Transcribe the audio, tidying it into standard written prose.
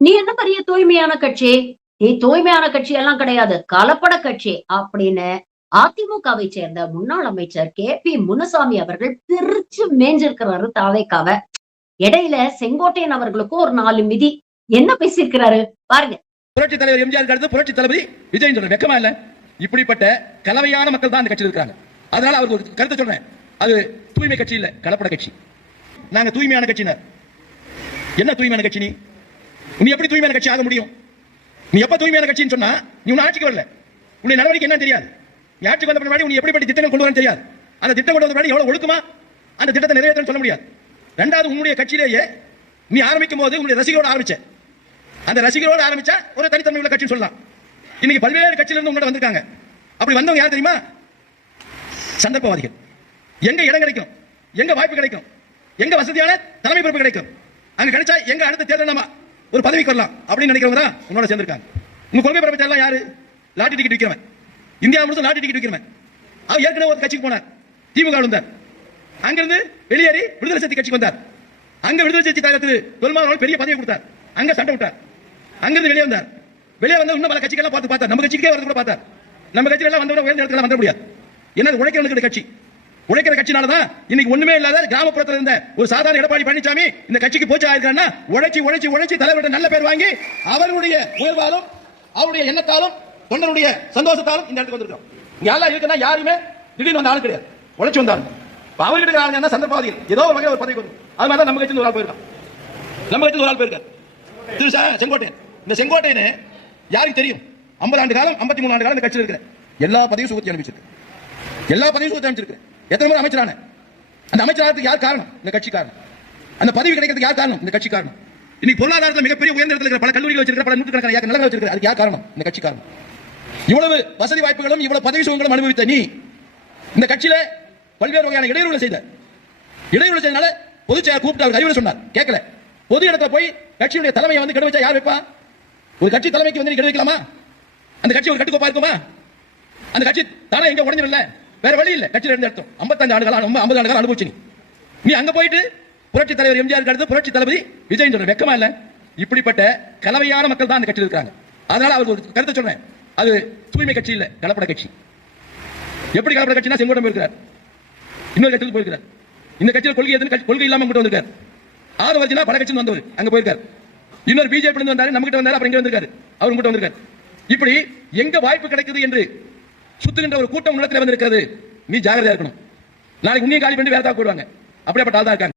நீ என்ன பெரிய தூய்மையான கட்சி? நீ தூய்மையான கட்சி எல்லாம் கிடையாது. கலப்பட கட்சி அப்படின்னு அதிமுகவை சேர்ந்த முன்னாள் அமைச்சர் கே.பி. முனுசாமி அவர்கள் பிரிச்சு மேய்ஞ்சிருக்கிறாரு தாவேக்காவ. இடையில செங்கோட்டையன் அவர்களுக்கும் ஒரு 4 மிதி. என்ன பேசியிருக்கிறாரு பாருங்க. புரட்சி தலைவர் எம்ஜிஆர் அடுத்து புரட்சி தளபதி விஜய் சொல்ற வெக்கமா இல்ல? இப்படிப்பட்ட கலவையான மக்கள் தான் அந்த கட்சியில் இருக்காங்க. அதனால அவருக்கு ஒரு கருத்தை சொல்றேன். அது தூய்மை கட்சி இல்ல, கலப்பட கட்சி. நாங்க தூய்மையான கட்சியினர். என்ன தூய்மையான கட்சி? நீ எப்படி தூய்மையான கட்சி ஆக முடியும்? நீ எப்ப தூய்மையான கட்சின்னு சொன்னா நீ உன் ஆட்சிக்கு வரல. உன்னுடைய நடவடிக்கை என்ன தெரியாது. நீ ஆட்சிக்கு வந்த பின்னாடி உன்னை எப்படிப்பட்ட திட்டங்கள் கொண்டு வரணும் தெரியாது. அந்த திட்டம் கொண்டு வந்த பின்னாடி எவ்வளவு ஒழுக்கமா அந்த திட்டத்தை நிறைவேற்றணும்னு சொல்ல முடியாது. ரெண்டாவது, உன்னுடைய கட்சியிலேயே நீ ஆரம்பிக்கும் போது உன்னுடைய ரசிகரோடு ஆரம்பிச்ச. அந்த ரசிகரோடு ஆரம்பிச்சா ஒரு தனித்தன்மை உள்ள கட்சின்னு சொல்லலாம். இன்னைக்கு பல்வேறு கட்சியில இருந்து உங்கள்ட்ட வந்திருக்காங்க. அப்படி வந்தவங்க யார் தெரியுமா? சந்தர்ப்பவாதிகள். எங்க இடம் கிடைக்கும், எங்க வாய்ப்பு கிடைக்கும், எங்க வசதியான தலைமை பொறுப்பு கிடைக்கும், அங்க கிடைச்சா எங்க அடுத்த தேர்தல் நம்ம ஒரு பதவிக்கு வரலாம் அப்படின்னு நினைக்கிறவங்க தான் உன்னோட சேர்ந்திருக்காங்க. உங்க கொள்கை பரப்பு எல்லாம் யாரு? லாட்டரி டிக்கெட் விற்கிறவன், இந்தியா முழுசும் லாட்டரி டிக்கெட் விற்கிறவன். அவர் ஏற்கனவே ஒரு கட்சிக்கு போனார், திமுக வந்தார். அங்கிருந்து வெளியேறி விடுதலை சக்தி கட்சிக்கு வந்தார். அங்க விடுதலை சக்தி தலைவர் திரு தொல்மாவர்கள் பெரிய பதவி கொடுத்தார். அங்க சண்டை விட்டார். அங்கிருந்து வெளியே வந்தார். வெளியே வந்து இன்னும் பல கட்சிகள் பார்த்தார். நம்ம கட்சிக்கே வரது கூட பார்த்தார். நம்ம கட்சியில எல்லாம் வந்தவங்க உயர்ந்த இடத்துல வந்த முடியாது. என்ன உழைக்கிறவங்களுக்கு கட்சி, உழைக்கிற கட்சினாலதான் இன்னைக்கு ஒண்ணுமே இல்லாத கிராமப்புறத்தில் இருந்த ஒரு சாதாரண எடப்பாடி பழனிசாமி இந்த கட்சிக்கு போச்சு ஆயிருக்காருன்னா உழைச்சி உழைச்சி உழைச்சி தலைவர்கிட்ட நல்ல பேர் வாங்கி அவருடைய உயர்வாலும் அவருடைய எண்ணத்தாலும் தொண்டருடைய சந்தோஷத்தாலும் இந்த இடத்துக்கு வந்திருக்கோம். யாரெல்லாம் இருக்குன்னா யாருமே திடீர்னு வந்த ஆள் கிடையாது. உழைச்சி வந்தாங்க. அவர்கிட்ட ஆளுங்க சந்தர்ப்பவாதிகள் ஏதோ ஒரு வகையில் ஒரு பதவி வரும். அது மாதிரி நம்ம கட்சி ஒரு ஆள் போயிருக்கான். நம்ம கட்சி ஒரு ஆள் போயிருக்காரு திரு செங்கோட்டையன். இந்த செங்கோட்டையன் யாருக்கு தெரியும்? 50 ஆண்டு காலம் 53 ஆண்டு காலம் இந்த கட்சியில் இருக்கிற எல்லா பதவியும் சுகத்தி அனுப்பிச்சிருக்கு. எல்லா பதவியும் சுகத்தி அனுப்பிச்சிருக்கு. எத்தனை முறை அமைச்சரான? அந்த அமைச்சராகிறதுக்கு யார் காரணம்? இந்த கட்சி காரணம். அந்த பதவி கிடைக்கிறதுக்கு யார் காரணம்? இந்த கட்சி காரணம். இன்னைக்கு பொருளாதாரத்தில் மிகப்பெரிய உயர்ந்த இடத்துல இருக்கிற பல கல்லூரிகள் வச்சிருக்கிற பல நூற்றுக்கணக்கான ஏக்கர் நிலங்கள் வச்சிருக்கிற அதுக்கு யார் காரணம்? இந்த கட்சி காரணம். இவ்வளவு வசதி வாய்ப்புகளும் இவ்வளவு பதவி சுகங்களும் அனுபவித்த நீ இந்த கட்சியில பல்வேறு வகையான இடையூறுகளை செய்த. இடையூறு செய்தனால பொதுச் செயலர் கூப்பிட்டு அவர் அறிவுரை சொன்னார், கேட்கல. பொது இடத்துல போய் கட்சியுடைய தலைமையை வந்து கெடு வச்சா யார் வைப்பா? ஒரு கட்சி தலைமைக்கு வந்து கெடு வைக்கலாமா? அந்த கட்சி ஒரு கட்டுக்கோப்பா இருக்குமா? அந்த கட்சி தானே எங்க உடஞ்சிடல, வேற வழி இல்ல. கட்சியில இருந்து அர்த்தம் 55 ஆண்டு காலம் 50 ஆண்டு காலம் அனுபவிச்சு நீ அங்க போயிட்டு புரட்சி தலைவர் எம்ஜிஆர் அடுத்து புரட்சி தளபதி விஜய் சொல்ற வெக்கமா இல்ல? இப்படிப்பட்ட கலவையான மக்கள் தான் அந்த கட்சியில் இருக்காங்க. அதனால அவருக்கு ஒரு கருத்தை சொல்றேன். அது தூய்மை கட்சி இல்ல, கலப்பட கட்சி. எப்படி கலப்பட கட்சினா செங்கோட்டம் இருக்கிறார், இன்னொரு கட்சிக்கு போயிருக்கிறார். இந்த கட்சியில் கொள்கை எதுன்னு கொள்கை இல்லாம கிட்ட வந்திருக்காரு. ஆறு வருஷம் பல கட்சி வந்தவர் அங்க போயிருக்காரு. இன்னொரு பிஜேபி வந்தாரு, நம்ம கிட்ட வந்தாரு, அப்புறம் இங்க வந்திருக்காரு, அவரு கிட்ட வந்திருக்காரு. இப்படி எங்க வாய்ப்பு கிடைக்குது என்று சுத்துகின்ற ஒரு கூட்டம் நிலத்தில் வந்திருக்கிறது. நீ ஜாகிரதையா இருக்கணும். நாளைக்கு உன்னையும் காலி பண்ணி வேற போடுவாங்க. அப்படிப்பட்ட ஆள் தான் இருக்காங்க.